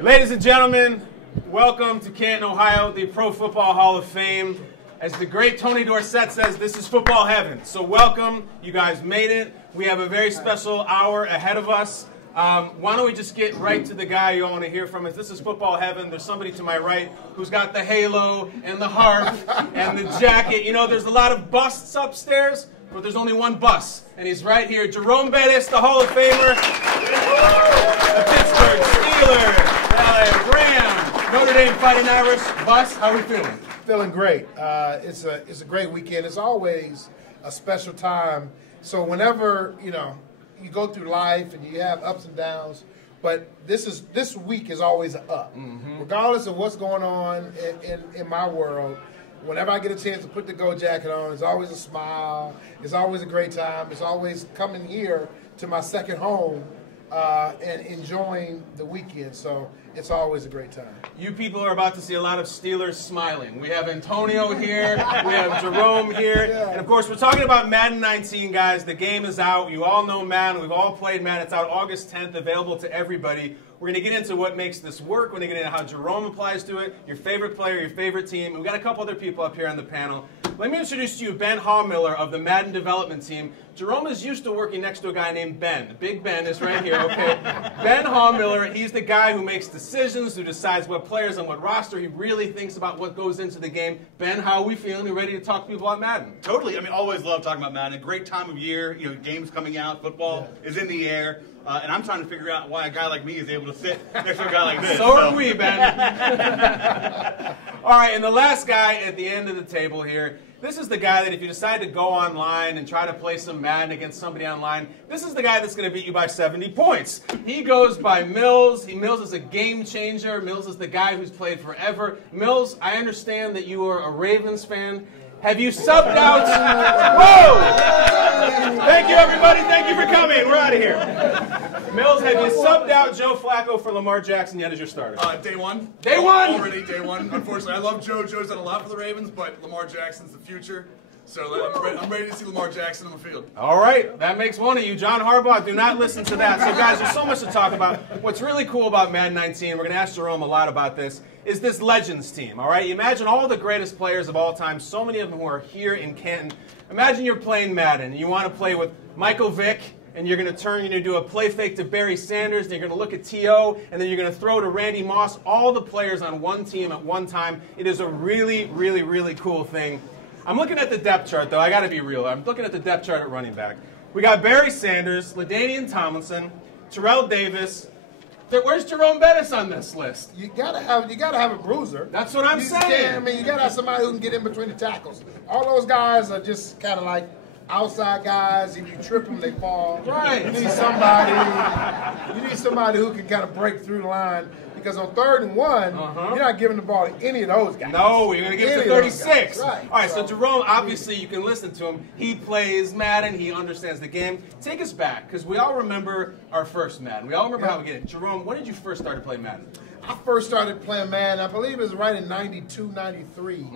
Ladies and gentlemen, welcome to Canton, Ohio, the Pro Football Hall of Fame. As the great Tony Dorsett says, this is football heaven. So welcome. You guys made it. We have a very special hour ahead of us. Why don't we just get right to the guy you all want to hear from? This is football heaven. There's somebody to my right who's got the halo and the harp and the jacket. You know, there's a lot of busts upstairs, but there's only one bust. And he's right here. Jerome Bettis, the Hall of Famer. The Pittsburgh Steelers. Ram. Notre Dame Fighting Irish. Bus, how are we feeling? Feeling great. It's a great weekend. It's always a special time. So whenever, you go through life and you have ups and downs, but this week is always an up. Mm-hmm. Regardless of what's going on in my world, whenever I get a chance to put the Go jacket on, it's always a smile. It's always a great time. It's always coming here to my second home and enjoying the weekend. So it's always a great time. You people are about to see a lot of Steelers smiling. We have Antonio here. We have Jerome here. Yeah. And, of course, we're talking about Madden 19, guys. The game is out. You all know Madden. We've all played Madden. It's out August 10th, available to everybody. We're going to get into what makes this work. We're going to get into how Jerome applies to it, your favorite player, your favorite team. We've got a couple other people up here on the panel. Let me introduce to you Ben Hallmiller of the Madden development team. Jerome is used to working next to a guy named Ben. Big Ben is right here, okay? Ben Hallmiller, he's the guy who makes decisions, who decides what players on what roster. He really thinks about what goes into the game. Ben, how are we feeling? You ready to talk to people about Madden? Totally. I mean, always love talking about Madden. A great time of year. You know, games coming out. Football is in the air. And I'm trying to figure out why a guy like me is able to sit next to a guy like this. So are we, Ben. All right, and the last guy at the end of the table here, this is the guy that if you decide to go online and try to play some Madden against somebody online, this is the guy that's going to beat you by 70 points. He goes by Mills. Mills is a game changer. Mills is the guy who's played forever. Mills, I understand that you are a Ravens fan. Have you subbed out? Whoa! Thank you, everybody. Thank you for coming. We're out of here. Mills, have you subbed out Joe Flacco for Lamar Jackson yet as your starter? Day one. Day one? Already day one. Unfortunately, I love Joe. Joe's done a lot for the Ravens, but Lamar Jackson's the future. So I'm ready to see Lamar Jackson on the field. All right. That makes one of you. John Harbaugh, do not listen to that. So, guys, there's so much to talk about. What's really cool about Madden 19, we're going to ask Jerome a lot about this, is this Legends team, all right? You imagine all the greatest players of all time, so many of them who are here in Canton. Imagine you're playing Madden, and you want to play with Michael Vick, and you're going to do a play fake to Barry Sanders, and you're going to look at T.O., and then you're going to throw to Randy Moss, all the players on one team at one time. It is a really, really, really cool thing. I'm looking at the depth chart, though. I got to be real. I'm looking at the depth chart at running back. We got Barry Sanders, LaDainian Tomlinson, Terrell Davis. Where's Jerome Bettis on this list? You gotta have a bruiser. That's what I'm saying. I mean, you gotta have somebody who can get in between the tackles. All those guys are just kind of like outside guys. If you trip them, they fall. Right. You need somebody who can kind of break through the line. Because on 3rd and 1, you're not giving the ball to any of those guys. No, you're going to give it to 36. Right. All right, so Jerome, obviously you can listen to him. He plays Madden. He understands the game. Take us back, because we all remember our first Madden. We all remember how we get it. Jerome, when did you first start to play Madden? I first started playing Madden, I believe it was right in 92, 93.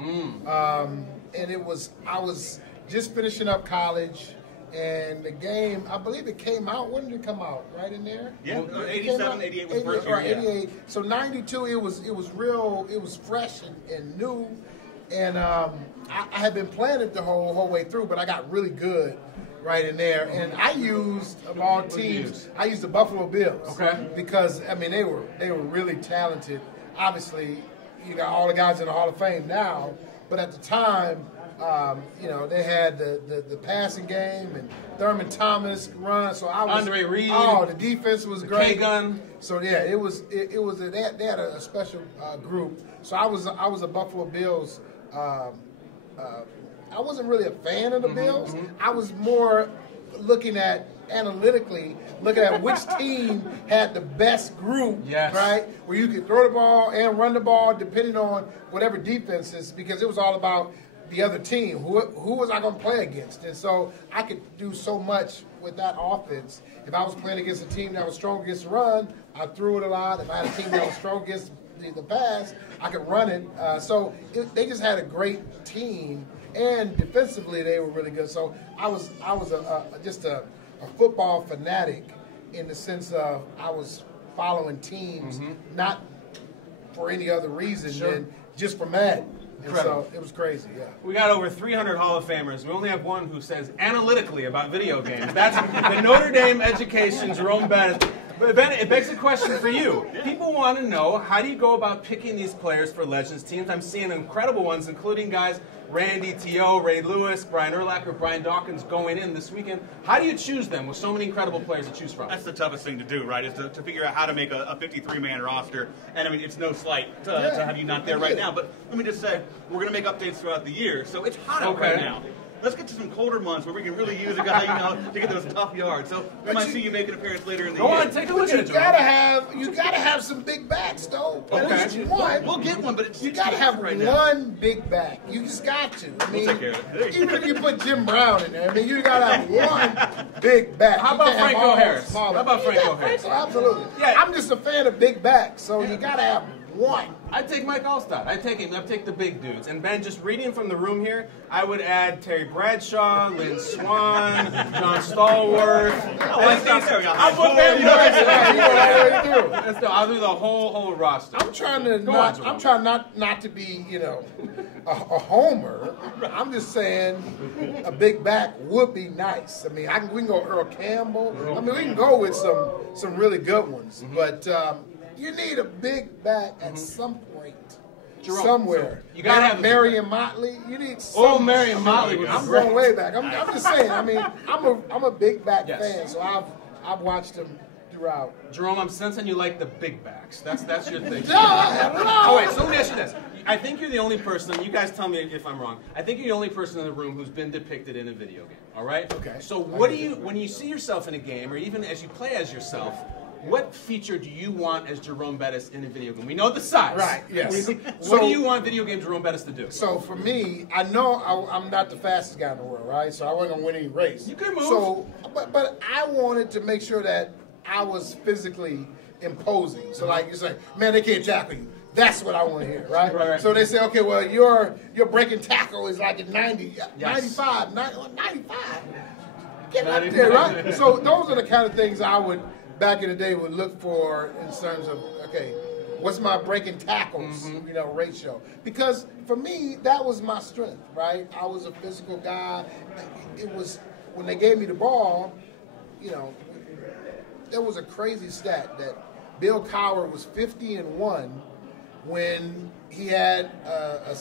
And I was just finishing up college. And the game, I believe it came out. When did it come out? Right in there? Yeah, 87, 88 was the first year. 88. So 92, it was real. It was fresh and new. And I had been playing it the whole way through, but I got really good right in there. And I used, of all teams, I used the Buffalo Bills. Okay. Because I mean they were really talented. Obviously, you got all the guys in the Hall of Fame now, but at the time. They had the passing game and Thurman Thomas run. So I was Andre Reed. Oh, the defense was great. K-Gun. So yeah, it was. They had a special group. So I was a Buffalo Bills. I wasn't really a fan of the Bills. I was more looking at analytically, looking at which team had the best group, right? Where you could throw the ball and run the ball depending on whatever defenses, because it was all about the other team. Who was I going to play against? And so I could do so much with that offense. If I was playing against a team that was strong against the run, I threw it a lot. If I had a team that was strong against the pass, I could run it. They just had a great team, and defensively they were really good. So I was just a football fanatic in the sense of I was following teams, not for any other reason than just for Madden. And so it was crazy, yeah. We got over 300 Hall of Famers. We only have one who says analytically about video games. That's the Notre Dame education, Jerome Bettis. But Ben, it begs a question for you. People want to know, how do you go about picking these players for Legends teams? I'm seeing incredible ones, including guys Randy T.O., Ray Lewis, Brian Urlacher, Brian Dawkins going in this weekend. How do you choose them with so many incredible players to choose from? That's the toughest thing to do, right, is to figure out how to make a 53-man roster. And, I mean, it's no slight to have you not there right now. But let me just say, we're going to make updates throughout the year. So it's hot out right now. Let's get to some colder months where we can really use a guy, to get those tough yards. So we might see you make an appearance later in the year. Go on, take a look at it, You gotta have some big backs, though. At least one. We'll get one, but you gotta have one big back. You just got to. I mean, we'll take care of it. Even if you put Jim Brown in there, I mean, you gotta have one big back. How about Franco Harris? How about Franco Harris? Absolutely. Yeah, I'm just a fan of big backs, so you gotta have one. I'd take Mike Allstott. I'd take the big dudes. And Ben, just reading from the room here, I would add Terry Bradshaw, Lynn Swan, John Stallworth. I'll put Ben I'll do the whole roster. I'm trying not to be, a homer. I'm just saying a big back would be nice. I mean, we can go Earl Campbell. I mean, we can go with some really good ones. But you need a big back at some point. Jerome, somewhere. So you gotta have Marion Motley. You need some. Marion Motley. I'm going way back. I'm just saying. I mean, I'm a big back fan, so I've watched him throughout. Jerome, I'm sensing you like the big backs. That's your thing. No. Oh wait, so let me ask you this. I think you're the only person. You guys tell me if I'm wrong. I think you're the only person in the room who's been depicted in a video game. All right. Okay. So what do you, when you see yourself in a game, or even as you play as yourself, what feature do you want as Jerome Bettis in a video game? We know the size. Right, yes. What do you want video game Jerome Bettis to do? So for me, I know I'm not the fastest guy in the world, right? So I wasn't going to win any race. You can move. So, but I wanted to make sure that I was physically imposing. So like, it's like, man, they can't tackle you. That's what I want to hear, right? Right. So they say, okay, well, your breaking tackle is like at 90, yes. 95, 95. Get up there, right? So those are the kind of things I would, back in the day, would look for in terms of, okay, what's my breaking tackles, ratio? Because for me, that was my strength, right? I was a physical guy. It was, when they gave me the ball, there was a crazy stat that Bill Cowher was 50-1 when he had a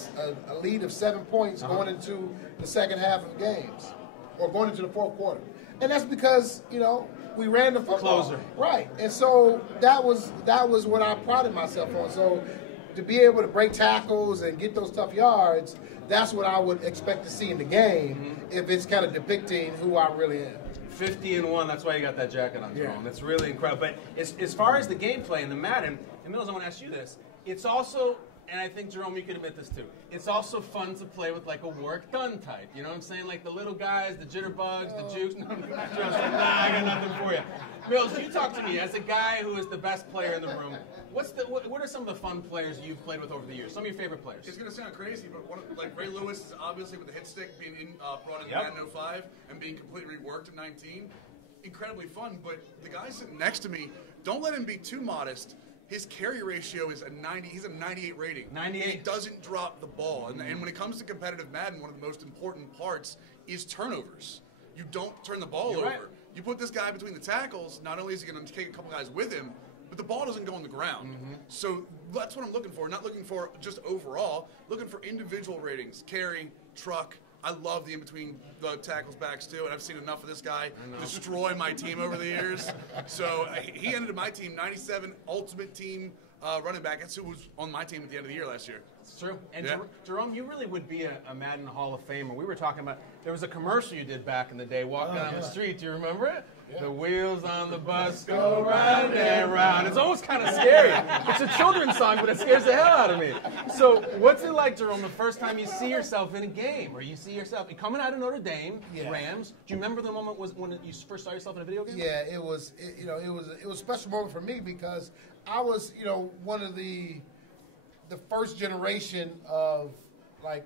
lead of 7 points going into the second half of games, or going into the fourth quarter. And that's because, we ran the football. Closer. Right. And so that was what I prided myself on. So to be able to break tackles and get those tough yards, that's what I would expect to see in the game if it's kind of depicting who I really am. 50-1, that's why you got that jacket on, Jerome. Yeah. That's really incredible. But as far as the gameplay in the Madden, and Mills, I want to ask you this. It's also, and I think, Jerome, you can admit this too, it's also fun to play with like a Warwick Dunn type. You know what I'm saying? Like the little guys, the jitterbugs, the jukes. No, I got nothing for you. Mills, you talk to me as a guy who is the best player in the room. What are some of the fun players you've played with over the years? Some of your favorite players? It's going to sound crazy, but like Ray Lewis, obviously with the hit stick being brought in Madden 05 and being completely reworked at 19, incredibly fun. But the guy sitting next to me, don't let him be too modest. His carry ratio is a 90. He's a 98 rating. 98. He doesn't drop the ball. And when it comes to competitive Madden, one of the most important parts is turnovers. You don't turn the ball over. Right. You put this guy between the tackles, not only is he going to take a couple guys with him, but the ball doesn't go on the ground. So that's what I'm looking for. Not looking for just overall, looking for individual ratings. Carry, truck. I love the in-between the tackles backs, too, and I've seen enough of this guy destroy my team over the years. So he ended my team 97 ultimate team running back. That's who was on my team at the end of the year last year. It's true. And Jerome, you really would be a Madden Hall of Famer. We were talking about, there was a commercial you did back in the day, walking down the street. Do you remember it? Yeah. The wheels on the bus go round and round. It's almost kind of scary. It's a children's song, but it scares the hell out of me. So what's it like, Jerome, the first time you see yourself in a game, or you see yourself coming out of Notre Dame, Rams? Do you remember the moment when you first saw yourself in a video game? Yeah, it was a special moment for me because I was, one of the first generation of like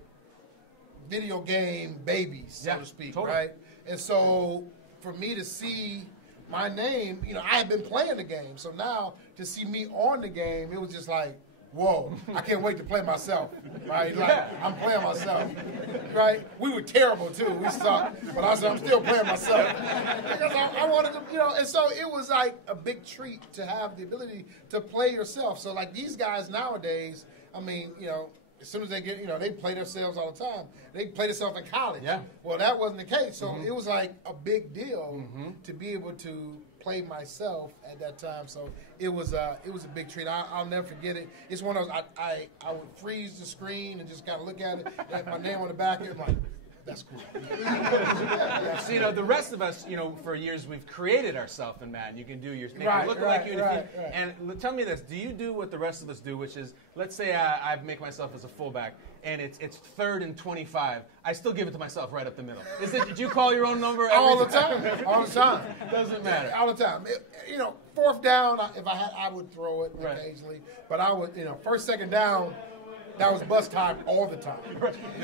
video game babies, so to speak, totally. right? And so for me to see my name, I had been playing the game, so now to see me on the game, it was just like, whoa, I can't wait to play myself, right? Like, I'm playing myself, right? We were terrible, too. We sucked. But I said, I'm still playing myself. Because I wanted to, and so it was like a big treat to have the ability to play yourself. So, like, these guys nowadays, I mean, as soon as they get, they play themselves all the time. They play themselves in college. Yeah. Well, that wasn't the case. So it was like a big deal to be able to play myself at that time. So it was a big treat. I'll never forget it. It's one of those, I would freeze the screen and just kind of look at it, have my name on the back of it, like, that's cool. So, the rest of us, for years we've created ourselves in Madden. You can do your make it look like you. And tell me this: do you do what the rest of us do, which is, let's say I make myself as a fullback, and it's 3rd and 25. I still give it to myself right up the middle. Did you call your own number all the time? All the time. Doesn't matter. All the time. 4th down, if I would throw it occasionally, but I would, 1st, 2nd down. That was bus time all the time.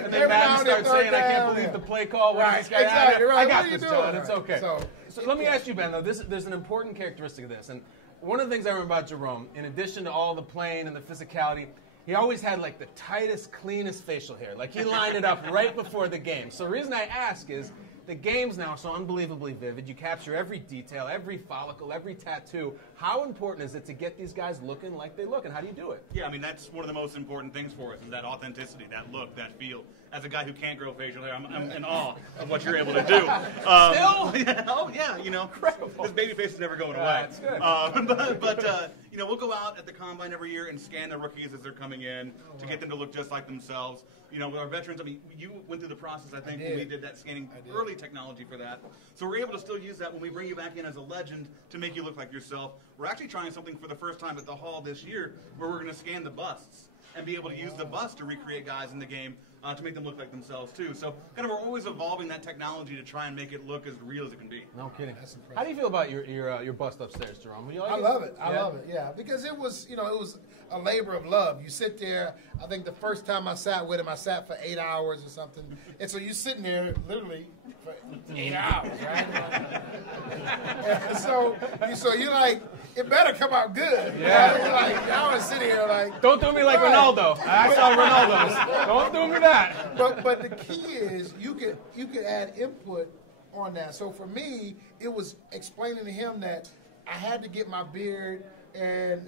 And then Madden starts saying, I can't believe the play call. Exactly. I got this, John. It's okay. So let me ask you, Ben, though, there's an important characteristic of this. And one of the things I remember about Jerome, in addition to all the playing and the physicality, he always had, like, the tightest, cleanest facial hair. Like, he lined it up right before the game. So the reason I ask is, the games now are so unbelievably vivid. You capture every detail, every follicle, every tattoo. How important is it to get these guys looking like they look, and how do you do it? Yeah, I mean, that's one of the most important things for us, is that authenticity, that look, that feel. As a guy who can't grow facial hair, I'm in awe of what you're able to do. Still? Incredible. This baby face is never going away. That's good. But we'll go out at the Combine every year and scan the rookies as they're coming in to get them to look just like themselves. With our veterans, I mean, you went through the process, I think, when we did that scanning, early technology for that. So we're able to still use that when we bring you back in as a legend to make you look like yourself. We're actually trying something for the first time at the Hall this year where we're going to scan the busts and be able to use the bust to recreate guys in the game to make them look like themselves, too. So kind of we're always evolving that technology to try and make it look as real as it can be. No kidding. That's impressive. How do you feel about your bust upstairs, Jerome? You like I love it. I love it, yeah. Because it was, it was a labor of love. You sit there, I think the first time I sat with him, I sat for 8 hours or something. And so you're sitting there literally for 8 hours, right? And so you're like, it better come out good. Yeah. You're like, I was sitting here like, don't do me like Ronaldo. I saw Ronaldo's. Don't do me that. But the key is you could add input on that. So for me, it was explaining to him that I had to get my beard and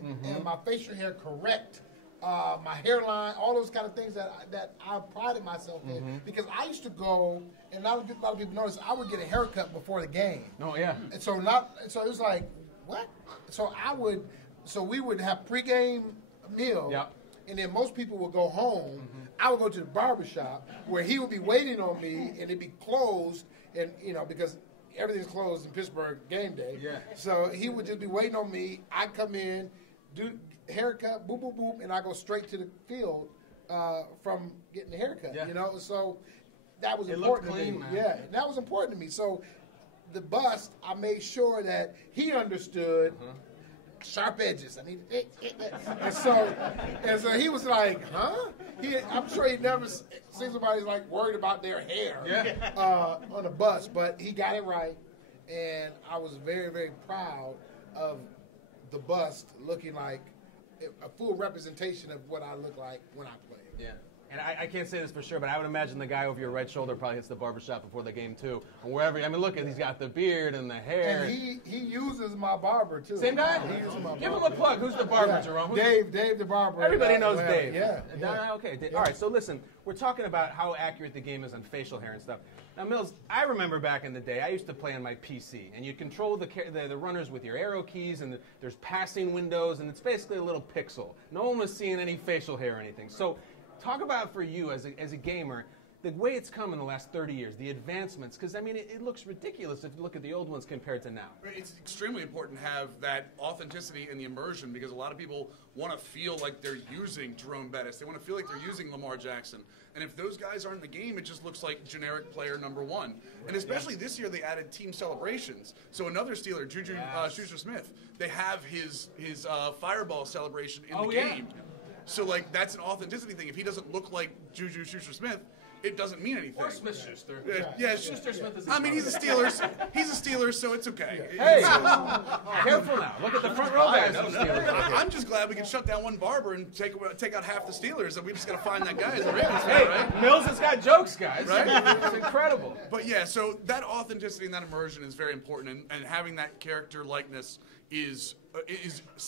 my facial hair correct, my hairline, all those kind of things that I prided myself in. Because I used to go, and not a lot of people notice, I would get a haircut before the game. Oh yeah. And so it was like, what? So we would have pregame meal. Yep. And then most people would go home. I would go to the barbershop where he would be waiting on me, and it'd be closed, and because everything's closed in Pittsburgh game day. Yeah. So he would just be waiting on me. I'd come in, do haircut, boop, boop, boop, and I go straight to the field from getting the haircut. Yeah. So that was it important looked clean, to me. man. Yeah, that was important to me. So the bust, I made sure that he understood. Sharp edges. I need and so he was like, huh? I'm sure he never seen somebody like worried about their hair on the bus, but he got it right, and I was very, very proud of the bust looking like a full representation of what I look like when I play. Yeah. And I can't say this for sure, but I would imagine the guy over your right shoulder probably hits the barbershop before the game, too. Or wherever. I mean, look, he's got the beard and the hair. And he uses my barber, too. Same guy? He uses my Give barber. him a plug. Who's the barber, Jerome? Dave the barber. Everybody knows Dave. Yeah. Okay. All right, so listen, we're talking about how accurate the game is on facial hair and stuff. Now, Mills, I remember back in the day, I used to play on my PC, and you control the runners with your arrow keys, and there's passing windows, and it's basically a little pixel. No one was seeing any facial hair or anything. So talk about, for you as a gamer, the way it's come in the last 30 years, the advancements, because, I mean, it looks ridiculous if you look at the old ones compared to now. It's extremely important to have that authenticity and the immersion, because a lot of people want to feel like they're using Jerome Bettis. They want to feel like they're using Lamar Jackson. And if those guys aren't in the game, it just looks like generic player number one. And especially this year, they added team celebrations. So another Steeler, Juju Schuster-Smith, they have his fireball celebration in the game. So, like, that's an authenticity thing. If he doesn't look like Juju Schuster-Smith, it doesn't mean anything. Or Smith-Schuster. Yeah, Schuster Smith is I mean, he's a Steelers. He's a Steelers, so it's okay. Hey, careful now. Look at the front row guys. I'm just glad we can shut down one barber and take out half the Steelers, and we just got to find that guy as a Ravens fan, right? Mills has got jokes, guys. Right? It's incredible. But yeah, so that authenticity and that immersion is very important, and having that character likeness is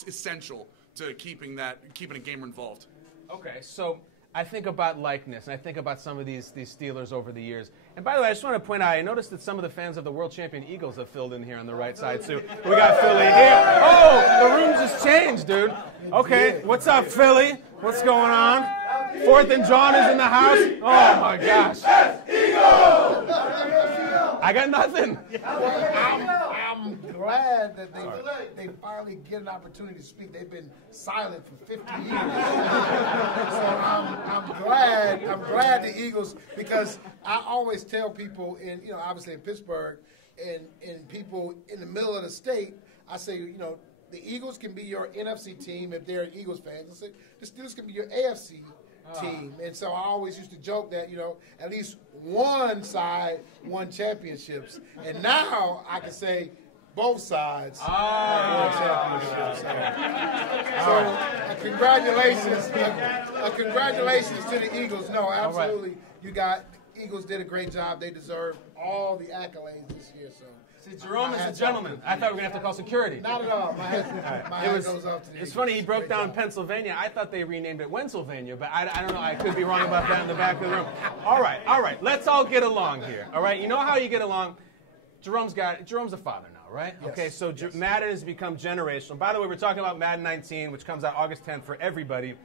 essential to keeping a gamer involved. Okay, so I think about likeness, and I think about some of these Steelers over the years. And by the way, I just want to point out, I noticed that some of the fans of the world champion Eagles have filled in here on the right side, too. We got Philly here. Oh, the room just changed, dude. Okay, what's up, Philly? What's going on? 4th and John is in the house. Oh, my gosh. I got nothing. I'm glad that they finally get an opportunity to speak. They've been silent for 50 years. So I'm glad the Eagles, because I always tell people obviously in Pittsburgh and people in the middle of the state, I say, the Eagles can be your NFC team if they're Eagles fans. I say the Steelers can be your AFC team. And so I always used to joke that, at least one side won championships. And now I can say both sides won championships. So congratulations to the Eagles. No, absolutely. Eagles did a great job. They deserve all the accolades this year. So. See, Jerome is a gentleman. I thought we were going to have to call security. Not at all. My hat goes off to the It's funny, he broke down Pennsylvania. I thought they renamed it Wensylvania, but I don't know. I could be wrong about that in the back of the room. All right. Let's all get along here. All right, you know how you get along? Jerome's a father now, right? Yes. Okay, so Madden has become generational. By the way, we're talking about Madden 19, which comes out August 10th for everybody.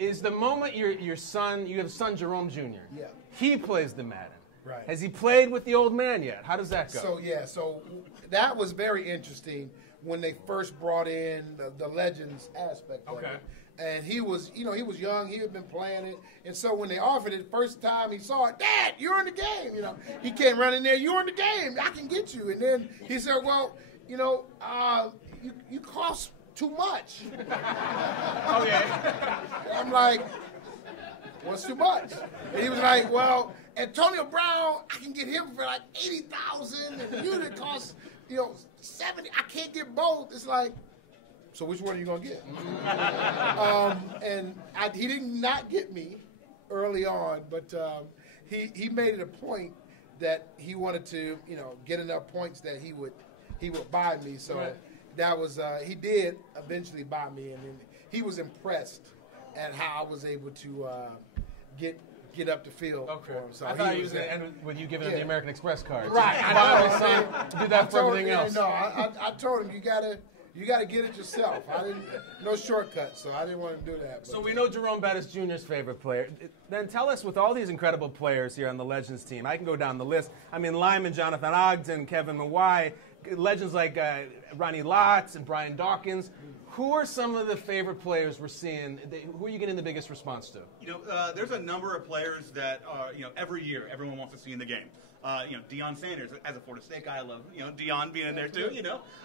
Is the moment your son, you have a son, Jerome Jr. Yeah. He plays the Madden. Right. Has he played with the old man yet? How does that go? So that was very interesting when they first brought in the Legends aspect of it. And he was young. He had been playing it. And so when they offered it, first time he saw it, Dad, you're in the game. He came running there, you're in the game. I can get you. And then he said, well, you cost too much. Okay. I'm like, what's too much? And he was like, well, Antonio Brown, I can get him for like $80,000, and you that cost, $70. I can't get both. It's like, so which one are you gonna get? He did not get me early on, but he made it a point that he wanted to, get enough points that he would buy me. So that was he did eventually buy me, and then he was impressed at how I was able to get up the field for him. So I thought he was going to end with you giving him the American Express card. Right. I know. Son, do that for everything else. No, I told him you gotta get it yourself. No shortcuts, so I didn't want to do that. So we know Jerome Bettis Jr.'s favorite player. Then tell us, with all these incredible players here on the Legends team, I can go down the list. I mean, Lyman, Jonathan Ogden, Kevin Mawai, legends like Ronnie Lotz and Brian Dawkins. Who are some of the favorite players we're seeing? Who are you getting the biggest response to? There's a number of players that every year everyone wants to see in the game. Deion Sanders, as a Florida State guy, I love Deion being in there too.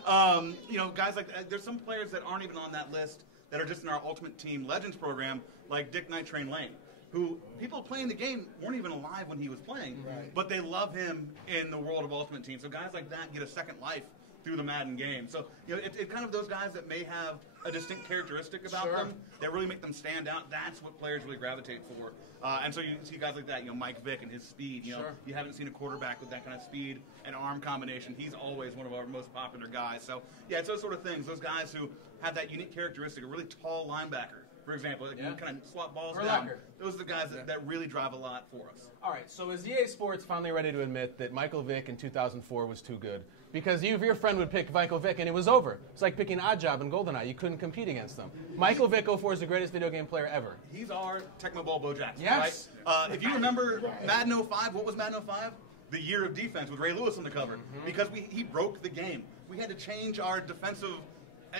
Guys like there's some players that aren't even on that list that are just in our Ultimate Team Legends program, like Dick Night Train Lane, who people playing the game weren't even alive when he was playing, but they love him in the world of Ultimate Team. So guys like that get a second life through the Madden game. So, it's kind of those guys that may have a distinct characteristic about them that really make them stand out. That's what players really gravitate for. And so you see guys like that, Mike Vick and his speed. You haven't seen a quarterback with that kind of speed and arm combination. He's always one of our most popular guys. So, yeah, it's those sort of things. Those guys who have that unique characteristic, a really tall linebacker, for example, that can kind of swap balls down. Those are the guys that really drive a lot for us. All right, so is EA Sports finally ready to admit that Michael Vick in 2004 was too good? Because your friend would pick Michael Vick, and it was over. It's like picking Oddjob and GoldenEye. You couldn't compete against them. Michael Vick 04 is the greatest video game player ever. He's our Tecmo Bowl Bo Jackson, yes. Right? If you remember Madden 05, what was Madden 05? The year of defense with Ray Lewis on the cover. Because he broke the game. We had to change our defensive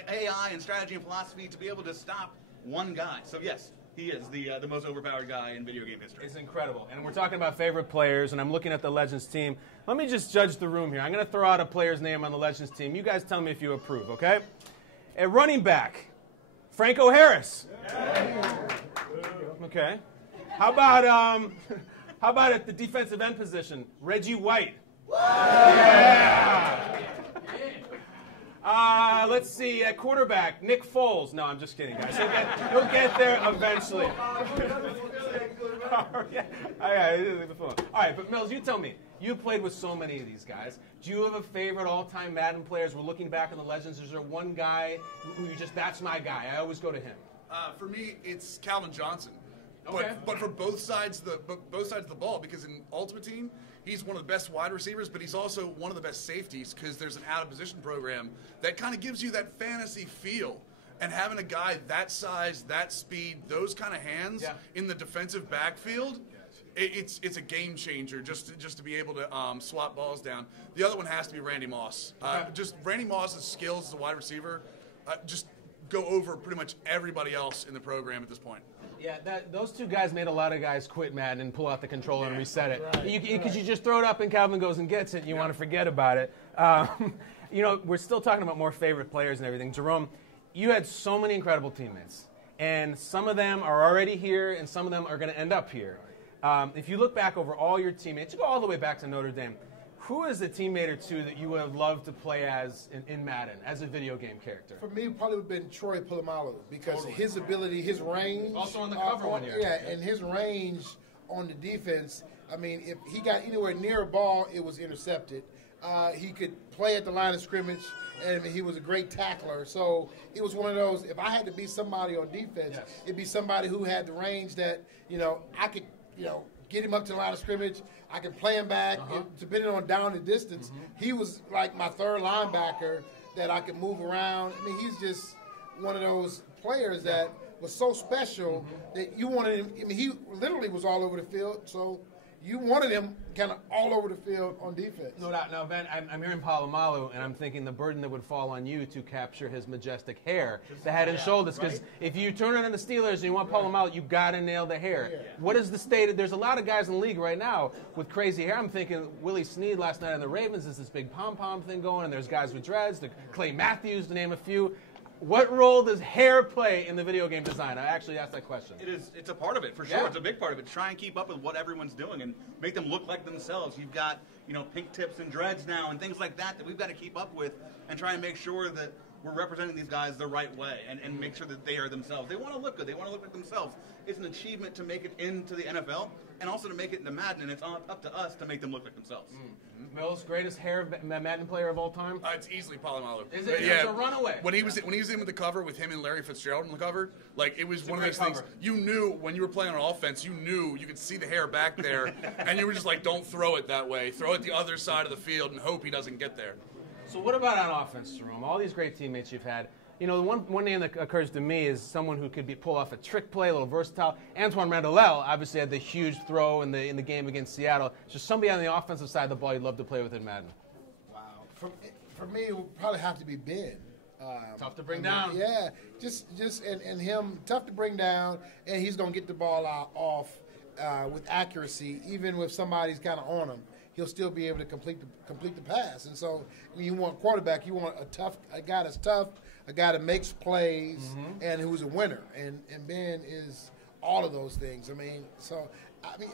AI and strategy and philosophy to be able to stop one guy. So, yes. He is the most overpowered guy in video game history. It's incredible. And we're talking about favorite players, and I'm looking at the Legends team. Let me just judge the room here. I'm going to throw out a player's name on the Legends team. You guys tell me if you approve, okay? At running back, Franco Harris. Okay. How about How about at the defensive end position, Reggie White? Yeah. Let's see, at quarterback, Nick Foles. No, I'm just kidding, guys. He'll get there eventually. All right, but Mills, you tell me. You played with so many of these guys. Do you have a favorite all-time Madden players? We're looking back on the legends. Is there one guy who you just, that's my guy, I always go to him? For me, it's Calvin Johnson. Okay. But for both sides of the ball, because in Ultimate Team, he's one of the best wide receivers, but he's also one of the best safeties because there's an out-of-position program that kind of gives you that fantasy feel. And having a guy that size, that speed, those kind of hands in the defensive backfield, it's a game changer just to be able to swap balls down. The other one has to be Randy Moss. Just Randy Moss's skills as a wide receiver just go over pretty much everybody else in the program at this point. Yeah, those two guys made a lot of guys quit Madden and pull out the controller and reset it. Because you just throw it up and Calvin goes and gets it and you want to forget about it. You know, we're still talking about more favorite players and everything. Jerome, you had so many incredible teammates. And some of them are already here and some of them are going to end up here. If you look back over all your teammates, you go all the way back to Notre Dame, who is a teammate or two that you would have loved to play as in Madden, as a video game character? For me, it probably would have been Troy Polamalu because his ability, his range. Also on the cover one year. Yeah, and his range on the defense, I mean, if he got anywhere near a ball, it was intercepted. He could play at the line of scrimmage, and he was a great tackler. So it was one of those, if I had to be somebody on defense, it'd be somebody who had the range that, you know, I could, you know, get him up to the line of scrimmage. I can play him back. Depending on down the distance, he was like my third linebacker that I could move around. I mean, he's just one of those players that was so special that you wanted him. I mean, he literally was all over the field, so you wanted him kind of all over the field on defense. No doubt. Now, Ben, I'm hearing Polamalu, and I'm thinking the burden that would fall on you to capture his majestic hair, the head and shoulders. Because if you turn it on the Steelers and you want Polamalu, you got to nail the hair. What is the state? There's a lot of guys in the league right now with crazy hair. I'm thinking Willie Snead last night on the Ravens is this big pom-pom thing going, and there's guys with dreads, Clay Matthews, to name a few. What role does hair play in the video game design? I actually asked that question. It's a part of it, for sure. It's a big part of it. Try and keep up with what everyone's doing and make them look like themselves. You've got, you know, pink tips and dreads now and things like that we've got to keep up with and try and make sure that we're representing these guys the right way and make sure that they are themselves. They want to look good. They want to look like themselves. It's an achievement to make it into the NFL and also to make it into Madden, and it's up to us to make them look like themselves. Mills, greatest hair Madden player of all time? It's easily Polamalu. Is it? It's a runaway. When he was in with the cover with him and Larry Fitzgerald on the cover, like it was one of those things. You knew when you were playing on offense, you could see the hair back there, and you were just like, don't throw it that way. Throw it the other side of the field and hope he doesn't get there. So what about on offense, Jerome? All these great teammates you've had. You know, the one name that occurs to me is someone who could pull off a trick play, a little versatile. Antoine Randall obviously had the huge throw in the game against Seattle. Just somebody on the offensive side of the ball you'd love to play with in Madden. Wow. For me, it would probably have to be Ben. Tough to bring down. Yeah, and him tough to bring down, and he's gonna get the ball off with accuracy, even with somebody's kind of on him. He'll still be able to complete the pass. And so when you want a quarterback, you want a guy that's tough, a guy that makes plays, and who's a winner. And Ben is all of those things. I mean,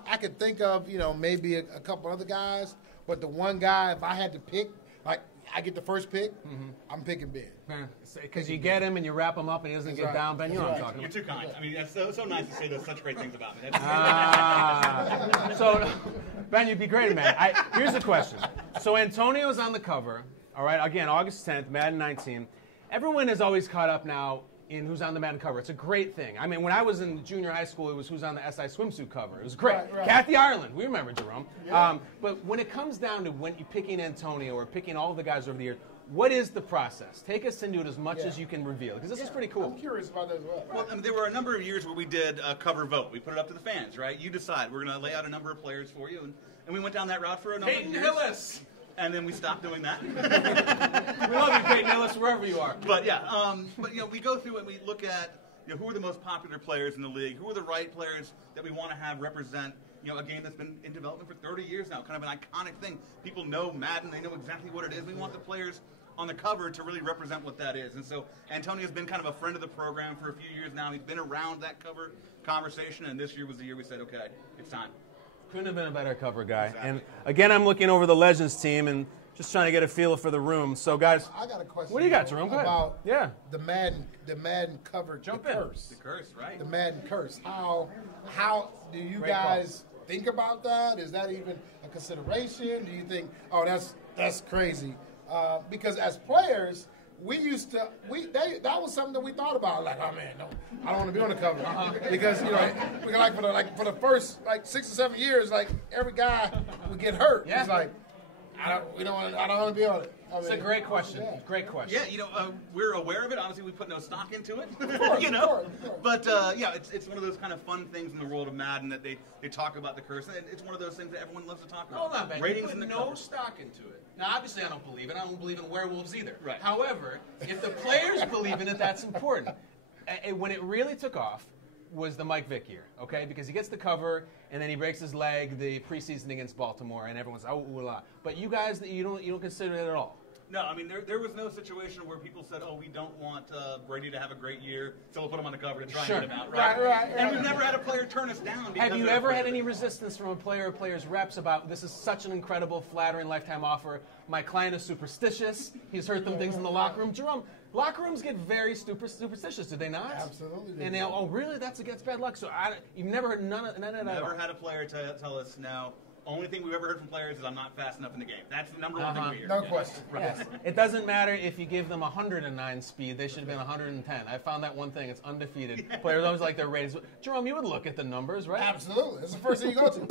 I could think of, you know, maybe a couple other guys, but the one guy, if I had to pick, like I get the first pick, I'm picking Ben. Because you get him and you wrap him up and he doesn't get down. Ben, you know what I'm talking about. You're too kind. I mean, that's so nice to say those such great things about me. So, Ben, you'd be great, man. Here's the question. So Antonio's on the cover, all right, again, August 10th, Madden 19. Everyone is always caught up now in who's on the Madden cover. It's a great thing. I mean, when I was in junior high school, it was who's on the SI swimsuit cover. It was great. Right. Kathy Ireland, we remember Jerome. Yeah. But when it comes down to when you're picking Antonio or picking all the guys over the years, what is the process? Take us into it as much as you can reveal, because this is pretty cool. I'm curious about that as well. Well, I mean, there were a number of years where we did a cover vote. We put it up to the fans, right? You decide. We're going to lay out a number of players for you, and we went down that route for a number of years. Peyton Hillis! And then we stopped doing that. We love you, Peyton Hillis, wherever you are. But yeah, you know, we go through and we look at, you know, who are the most popular players in the league, who are the right players that we want to have represent, you know, a game that's been in development for 30 years now, kind of an iconic thing. People know Madden, they know exactly what it is. We want the players on the cover to really represent what that is. And so Antonio's been kind of a friend of the program for a few years now. He's been around that cover conversation, and this year was the year we said, okay, it's time. Couldn't have been a better cover guy. Exactly. And again, I'm looking over the Legends team and just trying to get a feel for the room. So, guys, I got a question. what do you got, Jerome? Go ahead. About yeah. the Madden cover, Jump the in. curse. The curse, right? The Madden curse. How do you Great guys think about that? Is that even a consideration? Do you think, oh, that's crazy? Because as players, we used to that was something that we thought about. Like, oh man, no, I don't want to be on the cover because for the first 6 or 7 years, like every guy would get hurt. Yeah. It's like I don't want to be on it. It's a great question. Yeah. Great question. Yeah, we're aware of it. Honestly, we put no stock into it. Of course. But it's one of those kind of fun things in the world of Madden that they talk about the curse. And it's one of those things that everyone loves to talk about. Hold on, Ben. Ratings You put in the no cover. stock into it. Now, obviously, I don't believe it. I don't believe in werewolves either. Right. However, If the players believe in it, that's important. When it really took off was the Mike Vick year, okay? Because he gets the cover, and then he breaks his leg the preseason against Baltimore, and everyone's oh, ooh, la. But you guys, you don't consider it at all. No, I mean, there was no situation where people said, oh, we don't want Brady to have a great year, so we'll put him on the cover to try and get him out, right? Right. And we've never had a player turn us down. Because Have you they're ever afraid had of any it. resistance from a player or player's reps about this is such an incredible, flattering lifetime offer? My client is superstitious. He's heard them things in the locker room. Jerome, locker rooms get very superstitious, do they not? Absolutely. And oh, really? That's against bad luck. So you've never heard none of that. Never had a player tell us no. Only thing we've ever heard from players is I'm not fast enough in the game. That's the number one thing we hear. No question. Yes. It doesn't matter if you give them 109 speed. They should have been 110. I found that one thing. It's undefeated. Players always like their ratings. Jerome, you would look at the numbers, right? Absolutely. That's the first thing you go to.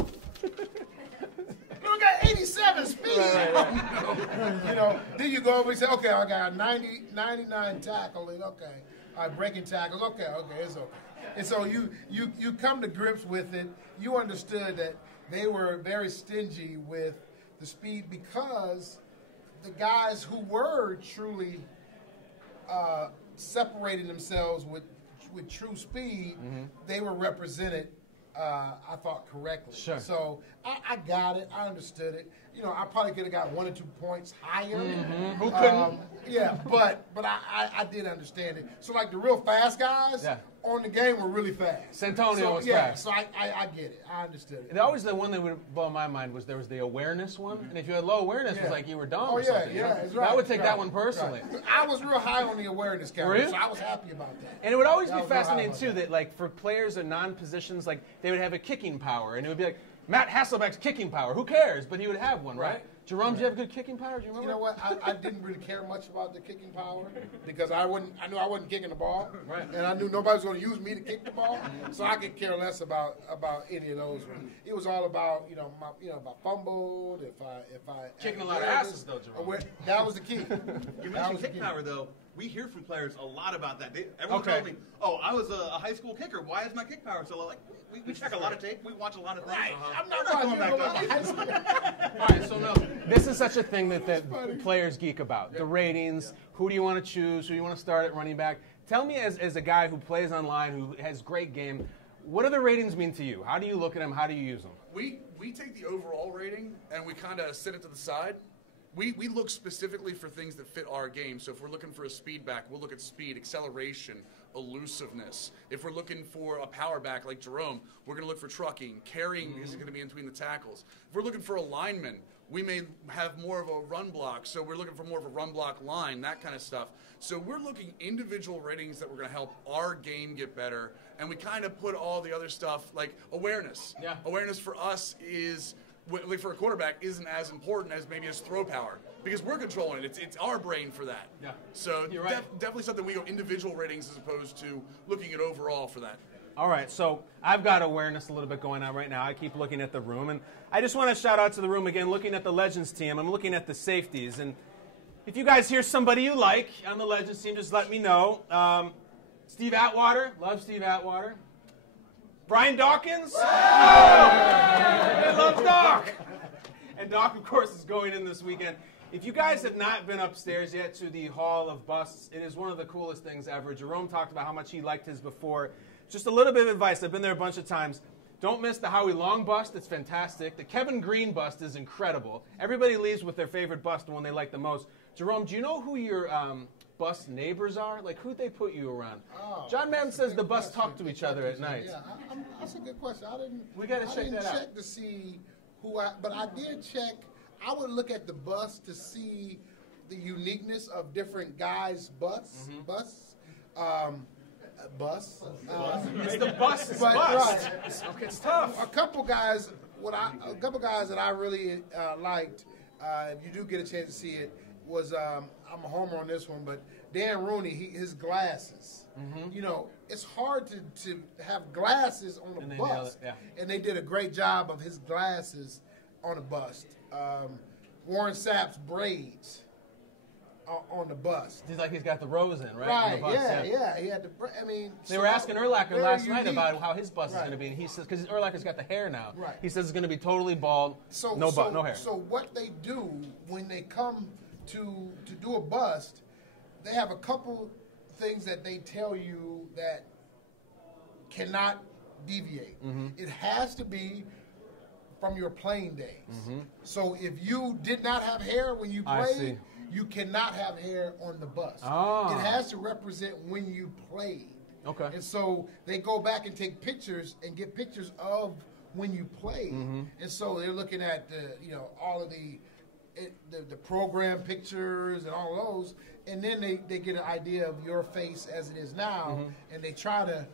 You got 87 speed. Right. Then you go over and say, okay, I got 99 tackling. Okay. All right, breaking tackles. Okay, it's okay. And so you come to grips with it. You understood that they were very stingy with the speed because the guys who were truly separating themselves with true speed, they were represented, I thought, correctly. Sure. So I got it. I understood it. I probably could have got 1 or 2 points higher. Who couldn't? Yeah, but I did understand it. So like the real fast guys on the game were really fast. Santonio was yeah, fast. so I get it. I understood it. And always the one that would blow my mind was there was the awareness one, and if you had low awareness, it was like you were dumb Oh or yeah, something. yeah, it's right. I would take right, that one personally. right. I was real high on the awareness Were category, you? so I was happy about that. And it would always Yeah, I be was real high fascinating about too that. that like for players in non-positions, like they would have a kicking power, and it would be like Matt Hasselbeck's kicking power. Who cares? But he would have one, right? Jerome, do you have good kicking power? Do you remember? You know what? I didn't really care much about the kicking power because I knew I wasn't kicking the ball, Right. and I knew nobody was going to use me to kick the ball, so I could care less about any of those. It was all about if I fumbled, if I Kicking a lot of asses, though, Jerome. That was the key. You That mentioned was the kick key. power, though. We hear from players a lot about that. Everyone Okay. told me, oh, I was a high school kicker. Why is my kick power so low? Like, we check a lot of tape. We watch a lot of things. I'm We're not going back watching up. high school. All right, so no, this is such a thing that players geek about. The ratings, who do you want to choose, who do you want to start at running back. Tell me as a guy who plays online, who has great game, what do the ratings mean to you? How do you look at them? How do you use them? We take the overall rating and we kind of set it to the side. We look specifically for things that fit our game. So if we're looking for a speed back, we'll look at speed, acceleration, elusiveness. If we're looking for a power back like Jerome, we're going to look for trucking. Carrying is going to be in between the tackles. If we're looking for a lineman, we may have more of a run block. So we're looking for more of a run block line, that kind of stuff. So we're looking individual ratings that we're going to help our game get better. And we kind of put all the other stuff like awareness. Yeah. Awareness for us is, like for a quarterback, isn't as important as maybe his throw power because we're controlling it. It's our brain for that. Yeah. So You're right. definitely something we go individual ratings as opposed to looking at overall for that. All right, so I've got awareness a little bit going on right now. I keep looking at the room, and I just want to shout out to the room again, looking at the Legends team. I'm looking at the safeties, and if you guys hear somebody you like on the Legends team, just let me know. Steve Atwater, love Steve Atwater. Brian Dawkins, I love Doc. And Doc, of course, is going in this weekend. If you guys have not been upstairs yet to the Hall of Busts, it is one of the coolest things ever. Jerome talked about how much he liked his before. Just a little bit of advice. I've been there a bunch of times. Don't miss the Howie Long bust. It's fantastic. The Kevin Green bust is incredible. Everybody leaves with their favorite bust, the one they like the most. Jerome, do you know who your bus neighbors are? Like, who'd they put you around? Oh, John Madden that's a says good the bus question. talk to each other at night. Yeah, that's a good question. We gotta check that out. check to see but I did check. I would look at the bus to see the uniqueness of different guys' bus. It's the bus. But, bus. right. Okay, it's tough. A couple guys that I really liked. If you do get a chance to see it, was I'm a homer on this one, but Dan Rooney, his glasses. You know, it's hard to have glasses on a bus, and they did a great job of his glasses on a bus. Warren Sapp's braids on the bus. He's like he's got the rose in, right? Right, On the bus, yeah. He had the. I mean, they were asking Urlacher last night unique. about how his bus is going to be, and he says because Urlacher's got the hair now. Right. He says it's going to be totally bald, no hair. So what they do when they come to do a bust, they have a couple things that they tell you that cannot deviate. It has to be from your playing days. So if you did not have hair when you played, you cannot have hair on the bust. It has to represent when you played. Okay. And so they go back and take pictures and get pictures of when you played. And so they're looking at all of the program pictures and all of those, and then they get an idea of your face as it is now, and they try to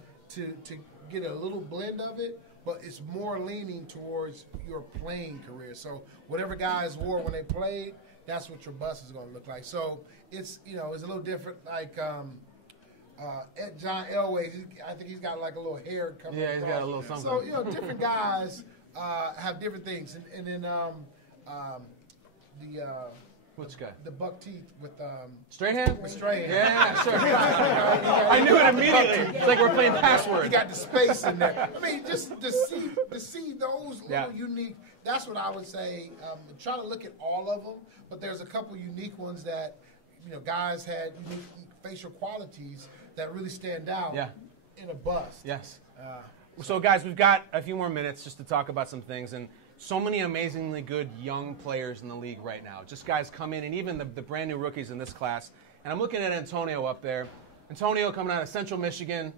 get a little blend of it, but it's more leaning towards your playing career. So whatever guys wore when they played, that's what your bus is going to look like. So it's it's a little different. Like John Elway, I think he's got like a little hair coming. Yeah, he's got a little something. So different guys have different things, and then which guy? The buck teeth with Strahan? With Strahan. Yeah, sure. I knew it immediately. It's like we're playing password. You got the space in there. I mean, just to see those little unique. That's what I would say. Try to look at all of them, but there's a couple unique ones that guys had unique facial qualities that really stand out in a bust. Yes. So, guys, we've got a few more minutes just to talk about some things, and so many amazingly good young players in the league right now. Just guys come in, and even the brand new rookies in this class. And I'm looking at Antonio up there. Antonio coming out of Central Michigan,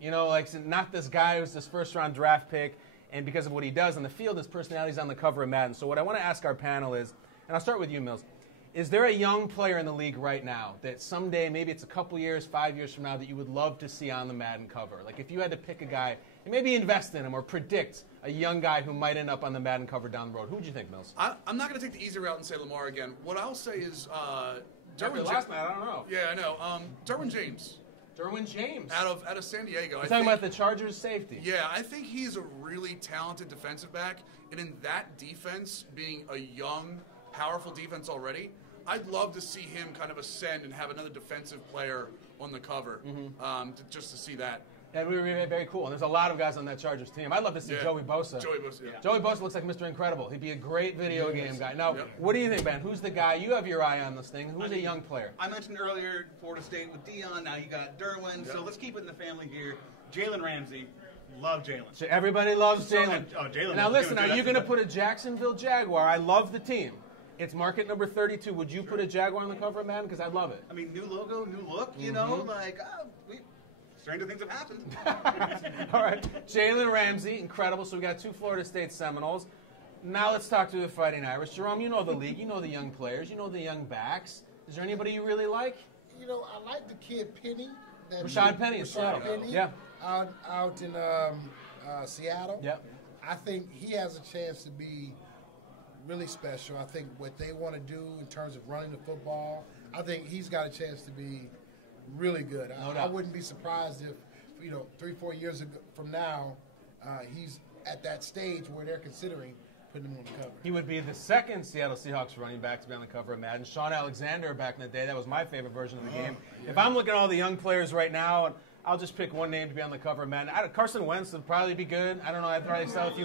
not this guy who's this first-round draft pick, and because of what he does on the field, his personality's on the cover of Madden. So what I want to ask our panel is, and I'll start with you, Mills, is there a young player in the league right now that someday, maybe it's a couple years, 5 years from now, that you would love to see on the Madden cover? Like if you had to pick a guy and maybe invest in him or predict a young guy who might end up on the Madden cover down the road, who would you think, Mills? I'm not going to take the easy route and say Lamar again. What I'll say is Derwin last night, I don't know. Yeah, I know. Derwin James. Derwin James. Out of San Diego. You're talking about the Chargers safety. Yeah, I think he's a really talented defensive back. And in that defense, being a young, powerful defense already, I'd love to see him kind of ascend and have another defensive player on the cover just to see that. That would be very cool. And there's a lot of guys on that Chargers team. I'd love to see Joey Bosa. Joey Bosa, yeah. Joey Bosa looks like Mr. Incredible. He'd be a great video game guy. Now, what do you think, Ben? Who's the guy? You have your eye on this thing. Who's a young player? I mentioned earlier Florida State with Dion. Now you got Derwin. So let's keep it in the family here. Jalen Ramsey. Love Jalen. So everybody loves Jalen. Oh, Jalen. Now listen, are you going to put a Jacksonville Jaguar? I love the team. It's market number 32. Would you put a Jaguar on the cover of Madden? Because I'd love it. I mean, new logo, new look, stranger things have happened. All right. Jalen Ramsey, incredible. So we got two Florida State Seminoles. Now let's talk to the Fighting Irish. Jerome, you know the league. You know the young players. You know the young backs. Is there anybody you really like? I like the kid Penny. Rashad Penny in Seattle. Penny, out in Seattle. Yep. I think he has a chance to be really special. I think what they want to do in terms of running the football, I think he's got a chance to be really good. I wouldn't be surprised if, 3-4 years from now, he's at that stage where they're considering putting him on the cover. He would be the second Seattle Seahawks running back to be on the cover of Madden. Sean Alexander back in the day, that was my favorite version of the game. Yeah. If I'm looking at all the young players right now, I'll just pick one name to be on the cover of Madden. Carson Wentz would probably be good. I don't know, I'd probably sell a few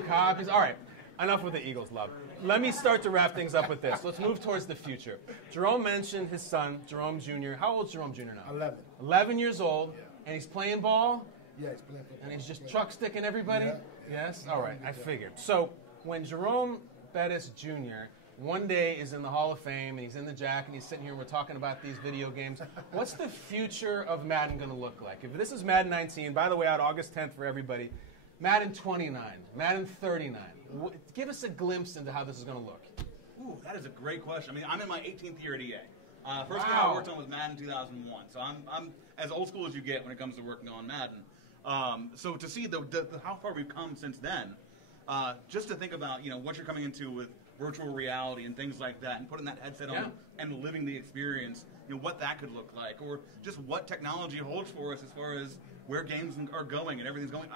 copies. All right. Enough with the Eagles love. Let me start to wrap things up with this. Let's move towards the future. Jerome mentioned his son, Jerome Jr. How old is Jerome Jr. now? 11. 11 years old, and he's playing ball? Yeah, he's playing football. And he's just truck sticking everybody? Yeah. Yes? All right, I figured. So when Jerome Bettis Jr. one day is in the Hall of Fame, and he's in the jacket, and he's sitting here, and we're talking about these video games. What's the future of Madden going to look like? If this is Madden 19, by the way, out August 10th for everybody, Madden 29, Madden 39. Give us a glimpse into how this is going to look. Ooh, that is a great question. I mean, I'm in my 18th year at EA. First game I worked on was Madden 2001, so I'm as old school as you get when it comes to working on Madden. So to see how far we've come since then, just to think about what you're coming into with virtual reality and things like that, and putting that headset on and living the experience, what that could look like, or just what technology holds for us as far as where games are going and everything's going.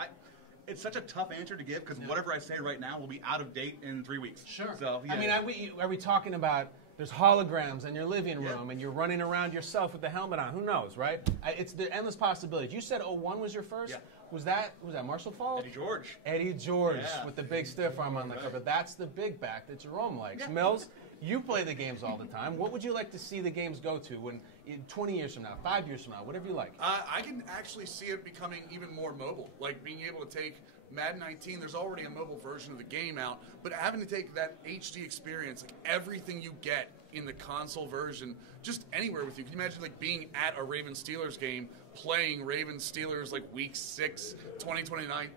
It's such a tough answer to give because whatever I say right now will be out of date in 3 weeks. Sure. So, I mean, are we talking about there's holograms in your living room and you're running around yourself with the helmet on? Who knows, right? It's the endless possibilities. You said 01 was your first? Yeah. Was that Marshall Falls? Eddie George. Eddie George Yeah. with the big stiff arm on the cover. That's the big back that Jerome likes. Mills, you play the games all the time. What would you like to see the games go to when 20 years from now, 5 years from now, whatever you like? I can actually see it becoming even more mobile, like being able to take Madden 19, there's already a mobile version of the game out, but having to take that HD experience, like everything you get in the console version, just anywhere with you. Can you imagine like being at a Ravens-Steelers game, playing Ravens-Steelers like week 6, 2029,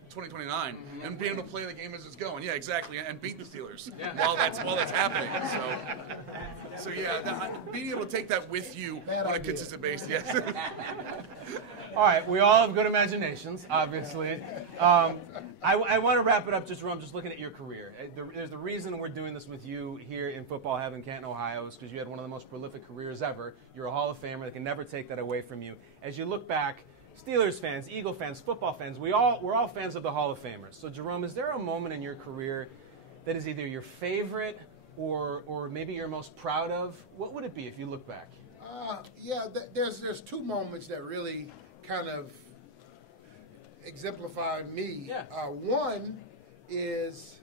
and being able to play the game as it's going? Yeah, exactly, and beat the Steelers while that's happening. So yeah, being able to take that with you on a consistent basis. Yes. All right, we all have good imaginations, obviously. I want to wrap it up, Jerome, just looking at your career. There's the reason we're doing this with you here in Football Heaven, Canton, Ohio, is because you had one of the most prolific careers ever. You're a Hall of Famer. They can never take that away from you. As you look back, Steelers fans, Eagle fans, football fans, we're all fans of the Hall of Famers. So, Jerome, is there a moment in your career that is either your favorite or maybe you're most proud of? What would it be if you look back? There's two moments that really kind of exemplify me. Yeah. One is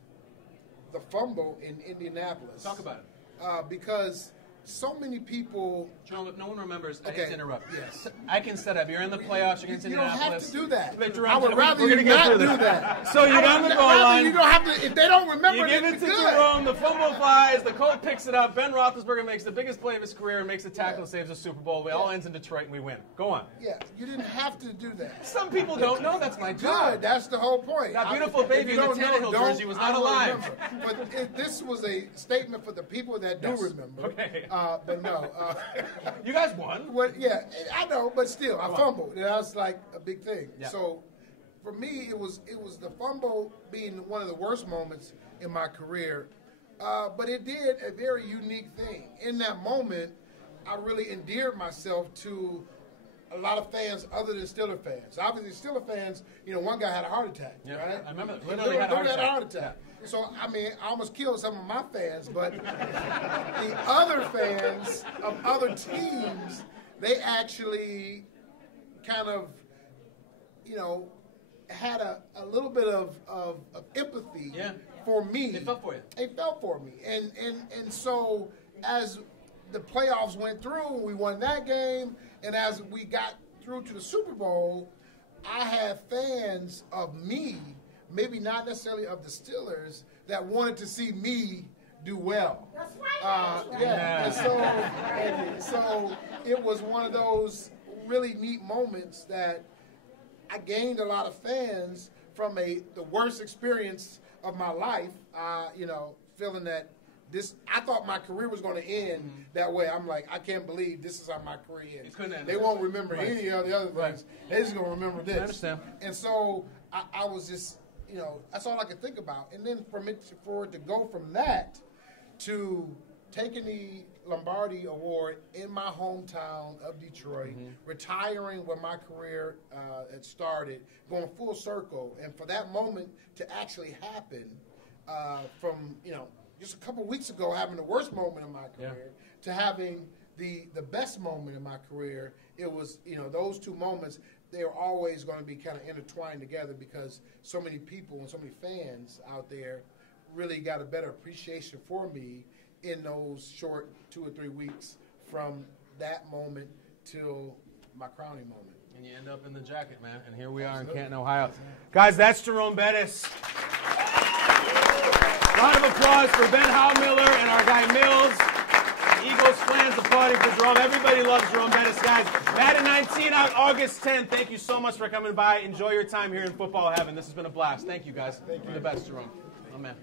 the fumble in Indianapolis. Talk about it. Because so many people. Jerome, if no one remembers, I Okay. hate to interrupt. Yes. I can set up. You're in the playoffs. You're against You don't Indianapolis. have to do that. But Jerome, I would rather we're you gonna get not through do that. So you're down the goal line. You don't have to. If they don't remember, You give it to Jerome, the fumble flies, the Colt picks it up, Ben Roethlisberger makes the biggest play of his career and makes a tackle, saves a Super Bowl. It all ends in Detroit and we win. Go on. Yeah, you didn't have to do that. Some people don't know that's my job. Good, that's the whole point. That beautiful baby in the Tannehill jersey was not alive. But this was a statement for the people that do remember. Okay. But no. You guys won. Yeah, I know, but still, I fumbled. And that's like a big thing. Yeah. So for me, it was the fumble being one of the worst moments in my career. But it did a very unique thing. In that moment, I really endeared myself to a lot of fans other than Steeler fans. Obviously, Steeler fans, one guy had a heart attack, right? I remember. He literally had a heart attack. So, I mean, I almost killed some of my fans, but the other fans of other teams, they actually kind of, had a little bit of empathy for me. They felt for you. They felt for me. And so as the playoffs went through, we won that game, and as we got through to the Super Bowl, I had fans of me, maybe not necessarily of the Steelers, that wanted to see me do well. That's right. And so it was one of those really neat moments that I gained a lot of fans from the worst experience of my life, feeling that I thought my career was going to end that way. I'm like, I can't believe this is how my career ends. They won't remember any of the other things. They're just going to remember this. I understand. And so I was just, that's all I could think about. And then for it to go from that to taking the Lombardi Award in my hometown of Detroit, retiring when my career had started, going full circle, and for that moment to actually happen from, just a couple weeks ago having the worst moment in my career to having the best moment in my career, it was, those two moments, they are always going to be kind of intertwined together because so many people and so many fans out there really got a better appreciation for me in those short 2 or 3 weeks from that moment till my crowning moment. And you end up in the jacket, man. And here we are in Canton, Ohio. Guys, that's Jerome Bettis. round of applause for Ben Howmiller and our guy Mills. Eagles fans applauding for Jerome. Everybody loves Jerome Bettis, guys. Madden 19 out August 10th. Thank you so much for coming by. Enjoy your time here in football heaven. This has been a blast. Thank you, guys. Thank you. You're the best, Jerome. Oh, man.